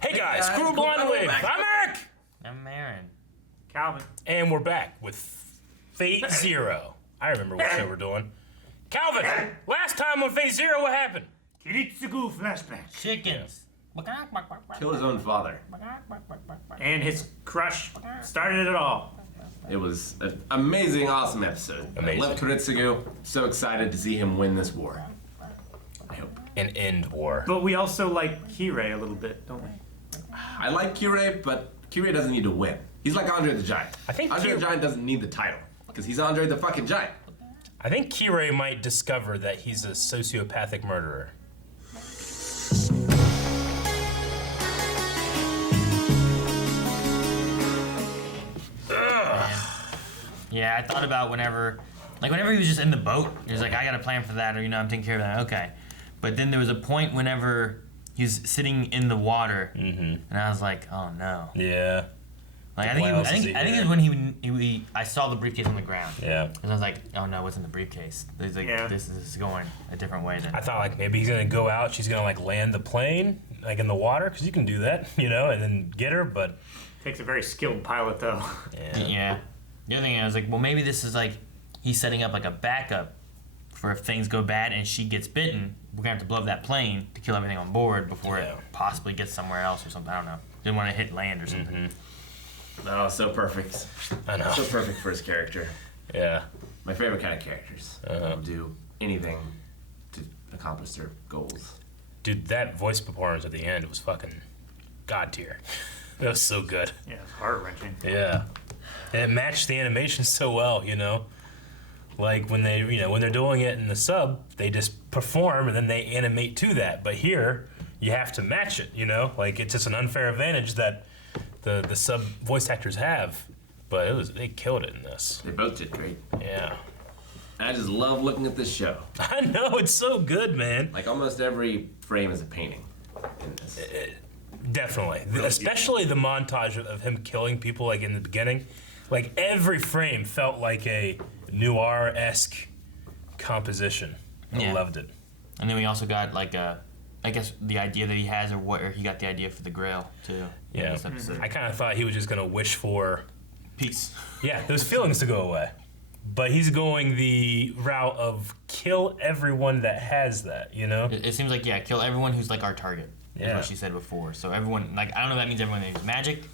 Hey guys, Screw Blind Wave. I'm Eric. I'm Aaron. Calvin. And we're back with Fate Zero. I remember what show we're doing. Calvin, last time on Fate Zero, what happened? Kiritsugu flashback. Chickens. Killed his own father. And his crush started it all. It was an amazing, awesome episode. Amazing. I left Kiritsugu, so excited to see him win this war. I hope. An end war. But we also like Kirei a little bit, don't we? I like Kirei, but Kirei doesn't need to win. He's like Andre the Giant. I think Andre the Giant doesn't need the title, because he's Andre the fucking Giant. I think Kirei might discover that he's a sociopathic murderer. Yeah, I thought about whenever he was just in the boat, he was like, I got a plan for that, or, I'm taking care of that, okay. But then there was a point whenever he was sitting in the water, and I was like, oh no. Yeah. Like, I think it was when I saw the briefcase on the ground. Yeah. And I was like, oh no, what's in the briefcase? He's like, this is going a different way than. I thought like maybe he's gonna go out, she's gonna like land the plane, like in the water, because you can do that, and then get her, but. Takes a very skilled pilot though. Yeah. The other thing, I was like, well, maybe this is like, he's setting up like a backup for if things go bad and she gets bitten, we're gonna have to blow up that plane to kill everything on board before it possibly gets somewhere else or something. I don't know. Didn't want to hit land or something. Oh, so perfect. I know. So perfect for his character. Yeah. My favorite kind of characters. Will do anything to accomplish their goals. Dude, that voice performance at the end was fucking god tier. That was so good. Yeah, it's heart-wrenching. Yeah. And it matched the animation so well, Like when they, when they're doing it in the sub, they just perform and then they animate to that. But here, you have to match it, Like it's just an unfair advantage that the sub voice actors have. But they killed it in this. They both did great. Yeah. I just love looking at this show. I know, it's so good, man. Like almost every frame is a painting in this. Definitely. Really Especially the montage of him killing people like in the beginning. Like every frame felt like a noir-esque composition. I loved it. And then we also got like I guess the idea that he has, or he got the idea for the Grail too. Yeah. I kind of thought he was just gonna wish for peace. Yeah, those feelings to go away. But he's going the route of kill everyone that has that, It seems like, kill everyone who's like our target. Yeah. Is what she said before. So everyone, like, I don't know if that means everyone that uses magic.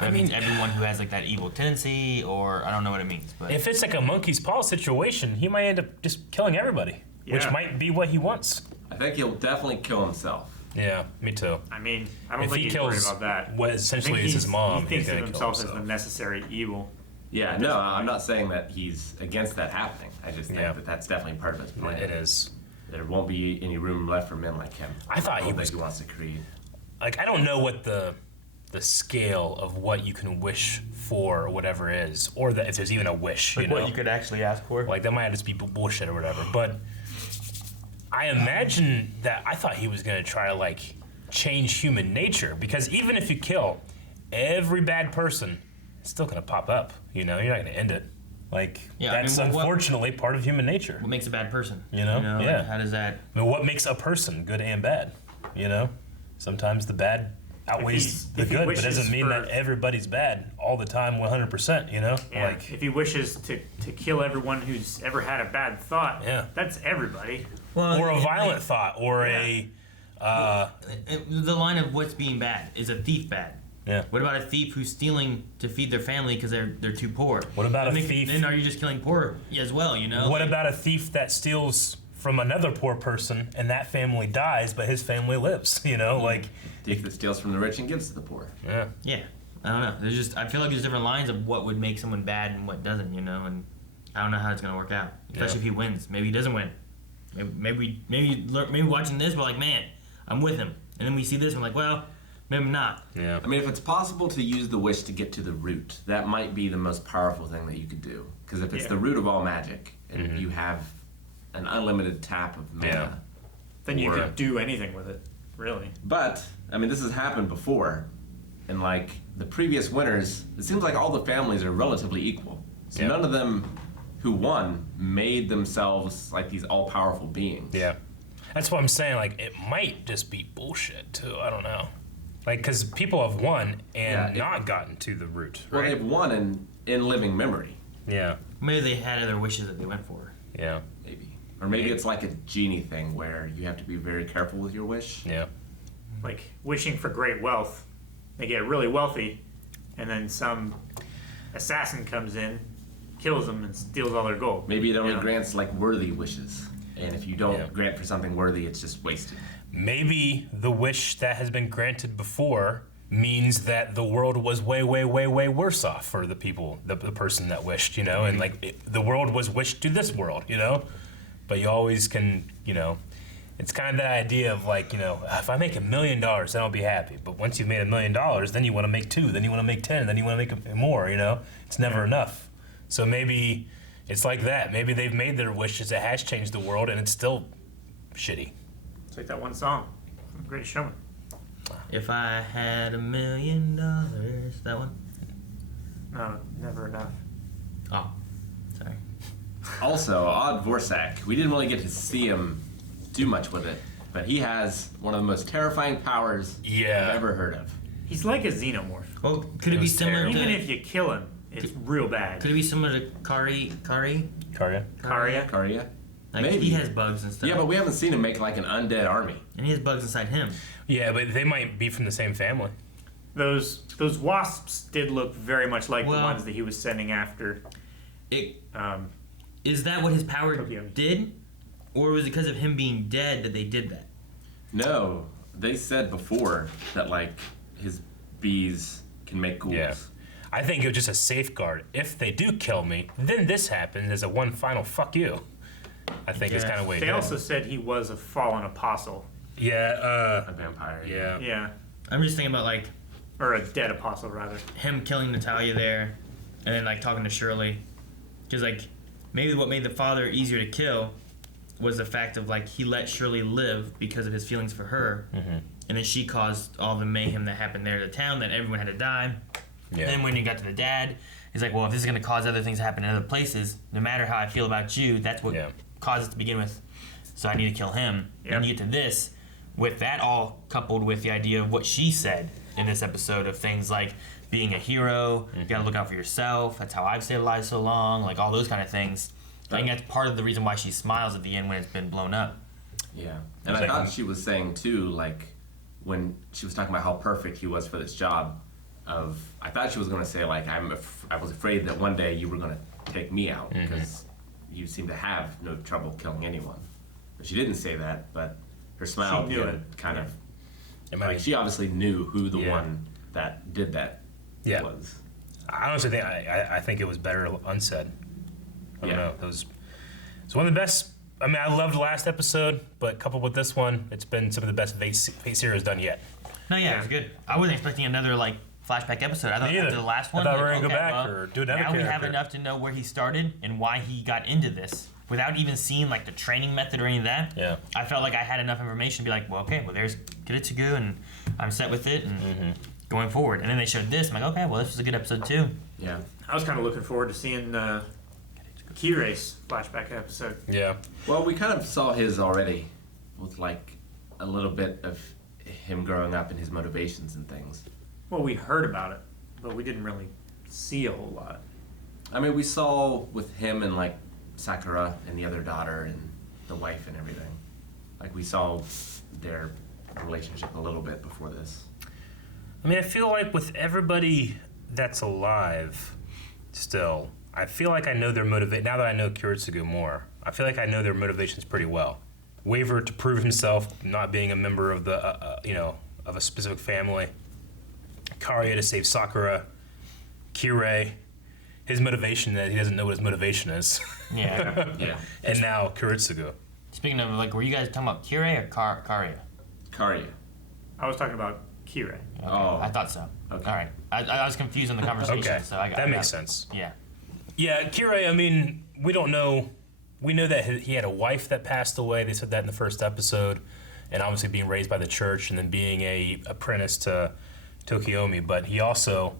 That means everyone who has like that evil tendency, or I don't know what it means. But if it's like a monkey's paw situation, he might end up just killing everybody, which might be what he wants. I think he'll definitely kill himself. Yeah, me too. I mean, I don't think he's worried about that. What essentially is his mom. He thinks of himself as the necessary evil. Yeah, no, I'm not saying that he's against that happening. I just think that that's definitely part of his plan. It is. There won't be any room left for men like him. I thought he wants to create. Like, I don't know what the scale of what you can wish for or whatever is, or that if there's even a wish, like what you could actually ask for. Like that might just be bullshit or whatever. But I imagine that I thought he was gonna try to like change human nature, because even if you kill every bad person, it's still gonna pop up. You're not gonna end it. Like that's unfortunately part of human nature. What makes a bad person? Yeah. Like, how does that? I mean, what makes a person good and bad? Sometimes the bad outweighs the good, but doesn't mean that everybody's bad all the time, 100%. Yeah. Like if he wishes to kill everyone who's ever had a bad thought, that's everybody. Well, or a violent thought, or a. The line of what's being bad is a thief bad. Yeah. What about a thief who's stealing to feed their family because they're too poor? What about a thief? Then are you just killing poor as well? What about a thief that steals from another poor person and that family dies, but his family lives? Like thief that steals from the rich and gives to the poor. Yeah. Yeah. I don't know. I feel like there's different lines of what would make someone bad and what doesn't. And I don't know how it's gonna work out. Especially if he wins. Maybe he doesn't win. Maybe watching this, we're like, man, I'm with him. And then we see this, and we're like, well, maybe not. Yeah. I mean, if it's possible to use the wish to get to the root, that might be the most powerful thing that you could do. Because if it's the root of all magic, and you have an unlimited tap of mana, then you could do anything with it, really. But I mean, this has happened before, and like the previous winners, it seems like all the families are relatively equal. So none of them who won made themselves like these all-powerful beings. Yeah. That's what I'm saying. Like, it might just be bullshit too. I don't know. Like, because people have won and not gotten to the root, right? Well, they've won in living memory. Yeah. Maybe they had other wishes that they went for. Yeah. Maybe. Or maybe it's like a genie thing where you have to be very careful with your wish. Yeah. Like wishing for great wealth. They get really wealthy, and then some assassin comes in, kills them, and steals all their gold. Maybe it only grants like worthy wishes. And if you don't grant for something worthy, it's just wasted. Maybe the wish that has been granted before means that the world was way, way, way, way worse off for the people, the person that wished, you know, and like the world was wished to this world, you know, but you always can, you know, it's kind of that idea of like, you know, if I make $1 million, then I'll be happy. But once you've made $1 million, then you want to make 2, then you want to make 10, then you want to make more, you know, it's never enough. So maybe it's like that. Maybe they've made their wishes, it has changed the world, and it's still shitty. It's like that one song, Greatest Showman. If I had $1 million, that one? No, never enough. Oh, sorry. Also, Odd Vorsak, we didn't really get to see him do much with it, but he has one of the most terrifying powers I've ever heard of. He's like a xenomorph. Well, could it be similar to... Even if you kill him, it's real bad. Could it be similar to Kari? Karya? Like, Maybe. he has bugs and stuff. Yeah, but we haven't seen him make like an undead army. And he has bugs inside him. Yeah, but they might be from the same family. Those wasps did look very much like the ones that he was sending after. Is that what his power Tokyo. did? Or was it because of him being dead that they did that? No, they said before that like his bees can make ghouls. Yeah. I think it was just a safeguard. If they do kill me, then this happens as a one final fuck you. I think it's kind of way. They also said he was a fallen apostle. Yeah. A vampire. Yeah. Yeah. I'm just thinking about like Or a dead apostle, rather. him killing Natalia there, and then like talking to Shirley, because like maybe what made the father easier to kill was the fact of like he let Shirley live because of his feelings for her, and then she caused all the mayhem that happened there to the town that everyone had to die. Yeah. Then when he got to the dad, he's like, well, if this is going to cause other things to happen in other places, no matter how I feel about you, that's what caused it to begin with. So I need to kill him. Yeah. And you get to this, with that all coupled with the idea of what she said in this episode of things like being a hero, you got to look out for yourself. That's how I've stayed alive so long, like all those kind of things. I think that's part of the reason why she smiles at the end when it's been blown up. Yeah. And I thought she was saying too, like when she was talking about how perfect he was for this job, I thought she was going to say like I was afraid that one day you were going to take me out because you seem to have no trouble killing anyone. But she didn't say that, but her smile kind of like she obviously knew who the one that did that was. I honestly think I think it was better unsaid. I don't know. It's one of the best. I mean, I loved the last episode, but coupled with this one, it's been some of the best Fate series done yet. No, it was good. I wasn't expecting another like flashback episode. I thought after the last one, I thought we were gonna go back or do another character. Now we have enough to know where he started and why he got into this, without even seeing like the training method or any of that. Yeah. I felt like I had enough information to be like, well, okay, well there's Kiritsugu, and I'm set with it, and going forward. And then they showed this. I'm like, okay, well this was a good episode too. Yeah. I was kind of looking forward to seeing Kirai's flashback episode. Yeah. Well, we kind of saw his already with like a little bit of him growing up and his motivations and things. Well, we heard about it, but we didn't really see a whole lot. I mean, we saw with him and like Sakura and the other daughter and the wife and everything. Like we saw their relationship a little bit before this. I mean, I feel like with everybody that's alive still, I feel like I know their motivation. Now that I know Kiritsugu more, I feel like I know their motivations pretty well. Waver to prove himself, not being a member of the, of a specific family. Karya to save Sakura. Kirai, his motivation that he doesn't know what his motivation is. Yeah. Yeah. And now Kiritsugu. Speaking of, like, were you guys talking about Kirai or Karya? Karya. I was talking about Kirai. Okay. Oh. I thought so. Okay. All right. I was confused in the conversation, Okay, so I got that makes sense. Yeah. Yeah, Kirai, I mean, we don't know. We know that he had a wife that passed away. They said that in the first episode. And obviously being raised by the church and then being a apprentice to Tokiomi. But he also,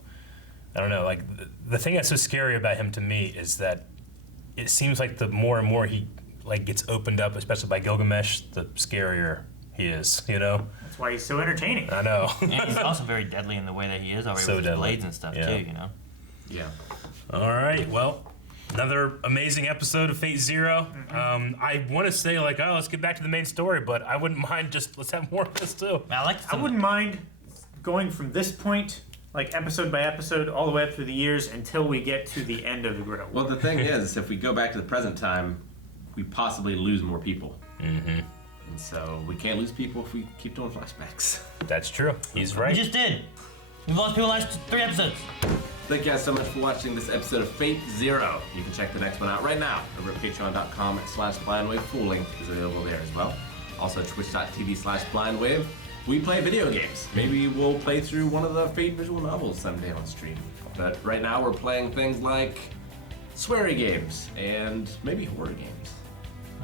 I don't know, like, the thing that's so scary about him to me is that it seems like the more and more he, like, gets opened up, especially by Gilgamesh, the scarier he is, you know? That's why he's so entertaining. I know. And he's also very deadly in the way that he is already So with his deadly. blades and stuff Yeah. too, you know? Yeah. All right, well, another amazing episode of Fate Zero. I want to say, like, oh, let's get back to the main story, but I wouldn't mind just, let's have more of this, too. I like I wouldn't mind going from this point, like episode by episode, all the way up through the years until we get to the end of the Grail. Well, the thing is, if we go back to the present time, we possibly lose more people. Mm-hmm. And so we can't lose people if we keep doing flashbacks. That's true. He's We right. just did. We've lost people last 3 episodes. Thank you guys so much for watching this episode of Fate Zero. You can check the next one out right now over at patreon.com/blindwave. Full link is available there as well. Also twitch.tv/blindwave. We play video games. Maybe we'll play through one of the Fate visual novels someday on stream. But right now we're playing things like sweary games and maybe horror games.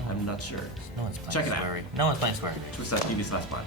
I'm not sure. No one's playing Check it out. sweary. No one's playing sweary. Twitch.tv/blind.